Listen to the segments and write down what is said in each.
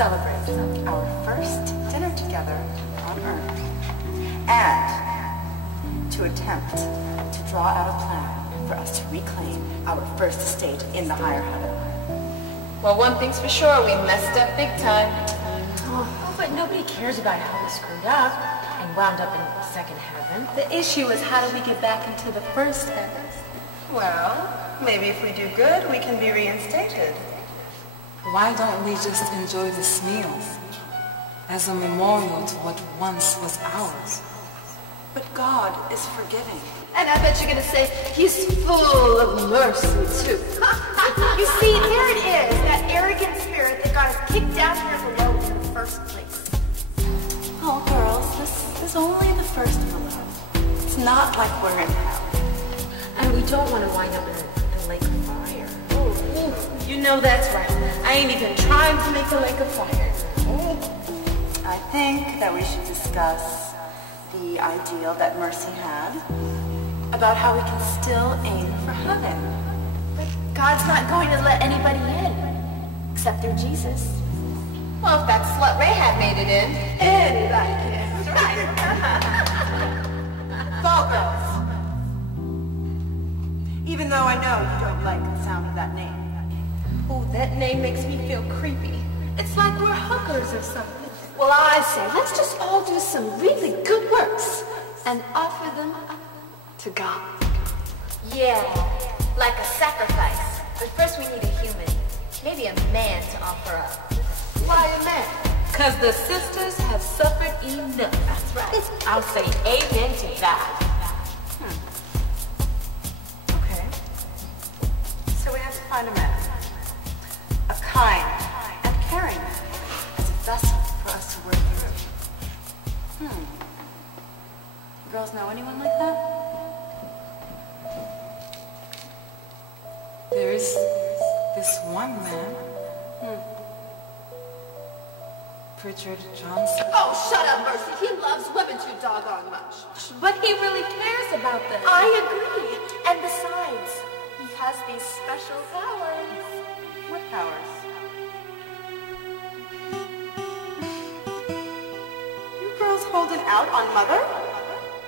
celebrate our first dinner together on Earth, and to attempt to draw out a plan for us to reclaim our first estate in the higher heaven. Well, one thing's for sure, we messed up big time. Oh, but nobody cares about how we screwed up and wound up in second heaven. The issue is, how do we get back into the first heaven? Well, maybe if we do good, we can be reinstated. Why don't we just enjoy this meal as a memorial to what once was ours? But God is forgiving. And I bet you're gonna say, he's full of mercy, too. You see, there it is, that arrogant spirit that got us kicked down here below in the first place. Oh, girls, this is only the first below. It's not like we're in hell. And we don't want to wind up in the lake of fire. Ooh, you know that's right. I ain't even trying to make a lake of fire. I think that we should discuss the ideal that Mercy had about how we can still aim for heaven. But God's not going to let anybody in, except through Jesus. Well, if that slut Rahab made it in. Anybody can. Right. Fall girls. Even though I know you don't like the sound of that name. Oh, that name makes me feel creepy. It's like we're hookers or something. Well, I say, let's just all do some really good works and offer them to God. Yeah, like a sacrifice. But first we need a human. Maybe a man to offer up. Why a man? Because the sisters have suffered enough. That's right. I'll say amen to that. Okay. So we have to find a man. A kind and caring man. As a vessel for us to work through. You girls know anyone like that? There's this one man. Prichard Johnson. Oh, shut up, Mercy. He loves women too doggone much. But he really cares about them. I agree. And besides, he has these special powers. What powers? You girls holding out on Mother?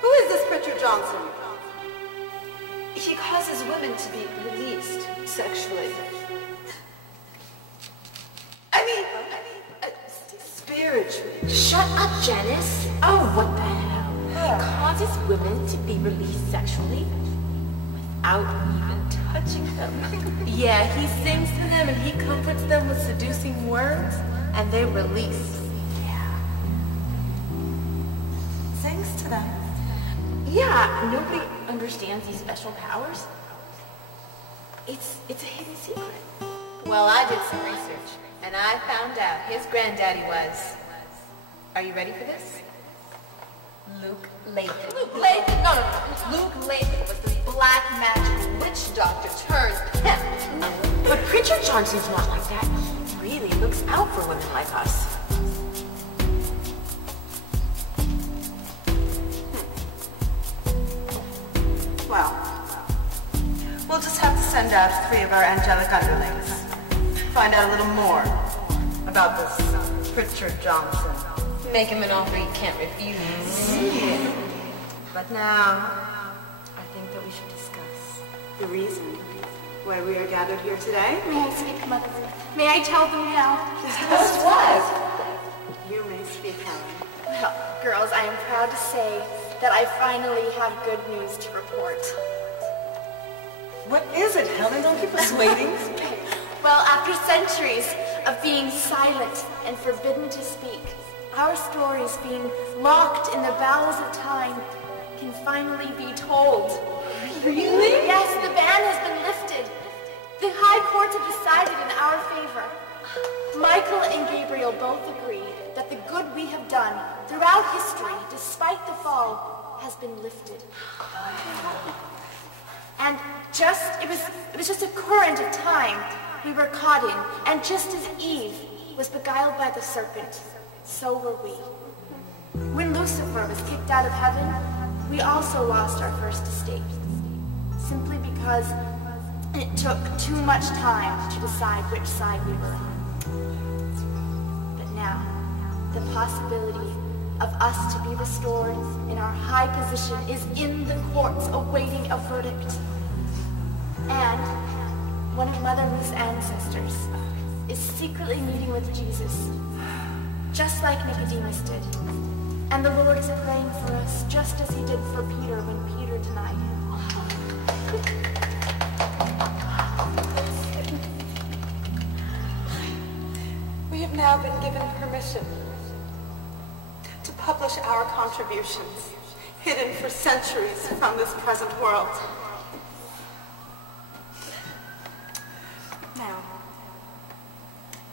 Who is this Prichard Johnson? He causes women to be released sexually. I mean, spiritually. Shut up, Janice. Oh, what the hell? He causes women to be released sexually without even touching them. Yeah, he sings to them and he comforts them with seducing words, and they release. Yeah. Sings to them. Yeah, nobody understands these special powers. It's a hidden secret. Well, I did some research, and I found out his granddaddy was... Are you ready for this? Luke Lathan. Luke Lathan? No. Luke Lathan was the black magic witch doctor turned pimp. But Prichard Johnson's not like that. He really looks out for women like us. Well, we'll just have to send out 3 of our angelic underlings. Find out a little more about this Prichard Johnson. Make him an offer he can't refuse. Yeah. But now, I think that we should discuss the reason why we are gathered here today. May I speak, Mother? May I tell them now? Just what? You may speak, Helen. Well, girls, I am proud to say that I finally have good news to report. What is it, Helen? Don't keep us waiting. Well, after centuries of being silent and forbidden to speak, our stories being locked in the bowels of time can finally be told. Really? Yes, the ban has been lifted. The high courts have decided in our favor. Michael and Gabriel both agree that the good we have done throughout history, despite the fall, has been lifted. And it was just a current of time we were caught in, and just as Eve was beguiled by the serpent, so were we. When Lucifer was kicked out of heaven, we also lost our first estate, simply because it took too much time to decide which side we were on. But Now, the possibility of us to be restored in our high position is in the courts awaiting a verdict. And one of Mother Ruth's ancestors is secretly meeting with Jesus, just like Nicodemus did. And the Lord is praying for us, just as he did for Peter when Peter denied him. We have now been given permission to publish our contributions, hidden for centuries from this present world. Now,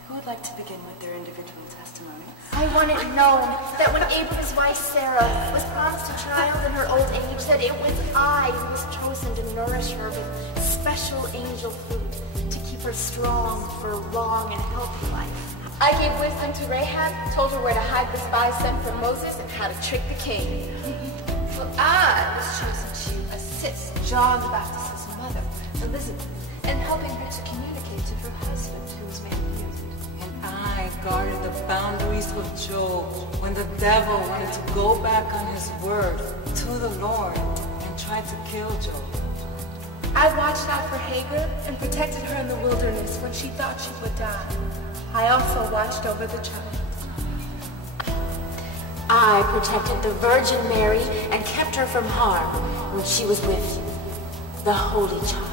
who would like to begin with their individual testimony? I want it known that when Abram's wife Sarah was promised a child in her old age, that it was I who was chosen to nourish her with special angel food to keep her strong for a long and healthy life. I gave wisdom to Rahab, told her where to hide the spies sent from Moses, and how to trick the king. Well, I was chosen to assist John the Baptist's mother, Elizabeth, in helping her to communicate to her husband, who was made abused. And I guarded the boundaries of Job when the devil wanted to go back on his word to the Lord and tried to kill Job. I watched out for Hagar and protected her in the wilderness when she thought she would die. I also watched over the child. I protected the Virgin Mary and kept her from harm when she was with the Holy Child.